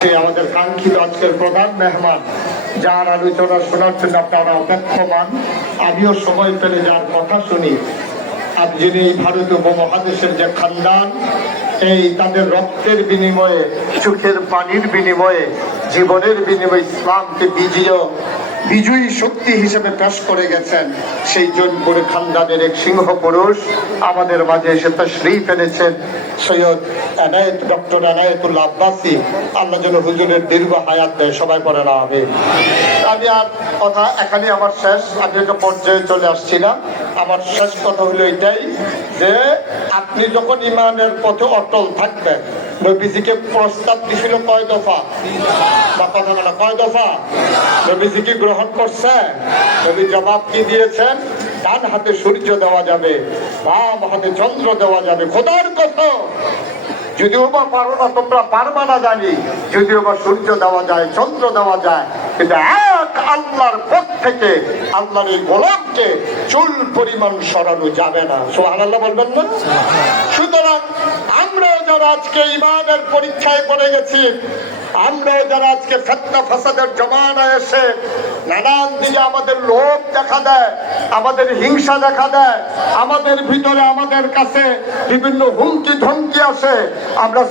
আমাদের কাঙ্ক্ষিত আজকের প্রধান মেহমান যার আলোচনা শোনার জন্য আপনারা অপেক্ষমান, আমিও সময় পেলে যার কথা শুনি। আর যিনি ভারতীয় উপমহাদেশের যে খানদান, এই তাদের রক্তের বিনিময়ে, চোখের পানির বিনিময়ে, জীবনের বিনিময়ে ইসলামকে বিজয়ী শক্তি হিসেবে পেশ করে গেছেন, সেই জোনপুর খানদানের এক সিংহ পুরুষ আমাদের মাঝে এসে তশরীফ এনেছেন। সৈয়দ ডক্টর এনায়েতুল্লাহ আব্বাসী, আল্লাহ যেন হুজুরের দীর্ঘ হায়াত দেয়, সবাই পড়ে না হবে। আমি আর কথা এখানে আমার শেষ, আমি একটা পর্যায়ে চলে আসছিলাম। আমার শেষ কথা হলো এটাই যে আপনি যখন ইমানের পথে অটল থাকবেন, নবীজিকে প্রস্তাব দিছিল কয় দফা বা কথা বলা কয় দফা, নবীজিকে গ্রহণ করছেন। নবী জবাব কি দিয়েছেন? ডান হাতে সূর্য দেওয়া যাবে, বাম হাতে চন্দ্র দেওয়া যাবে। খোদার কথা, যদিও বা পারো না, তোমরা পারবা না জানি, যদিও বা সূর্য দেওয়া যায়, চন্দ্র দেওয়া যায়, কিন্তু এক আল্লাহর পথ থেকে আল্লাহর এই গোলামকে চুল পরিমাণ সরানো যাবে না। সুবহানাল্লাহ বলবেন না? সুতরাং আমরাও যারা আজকে ইমানের পরীক্ষায় পড়ে গেছি, আমরাও যারা আজকে ফিতনা ফাসাদের জমানায় এসে নানান দিকে আমাদের লোভ দেখা দেয়, আমাদের হিংসা দেখা দেয়, আমাদের ভিতরে আমাদের কাছে বিভিন্ন হুমকি ধমকি আসে, আমরা